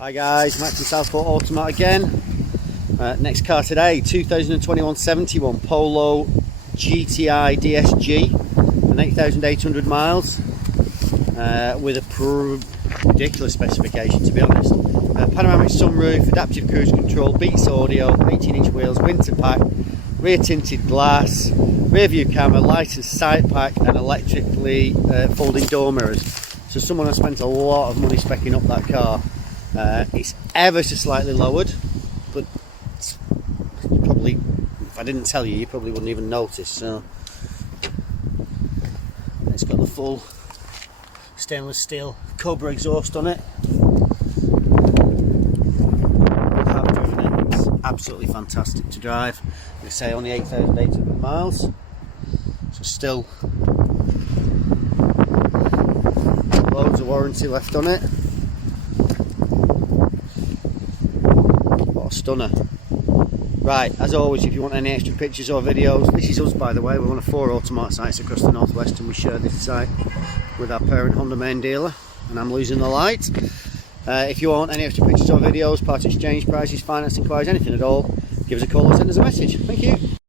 Hi guys, Max from Southport Automart again. Next car today, 2021 71 Polo GTI DSG, and 8,800 miles, with a ridiculous specification, to be honest. Panoramic sunroof, adaptive cruise control, Beats audio, 18-inch wheels, winter pack, rear tinted glass, rear view camera, light and side pack, and electrically folding door mirrors. So someone has spent a lot of money specking up that car. It's ever so slightly lowered, but it's probably, if I didn't tell you, you probably wouldn't even notice. So it's got the full stainless steel Cobra exhaust on it. I've driven it. It's absolutely fantastic to drive. Like I say, only 8,800 miles, so still loads of warranty left on it. Stunner. Right, as always, if you want any extra pictures or videos, this is us, by the way. We're one of 4 Automart sites across the northwest, and we share this site with our parent Honda main dealer, and I'm losing the light. If you want any extra pictures or videos, part exchange prices, finance inquiries, anything at all, give us a call or send us a message. Thank you.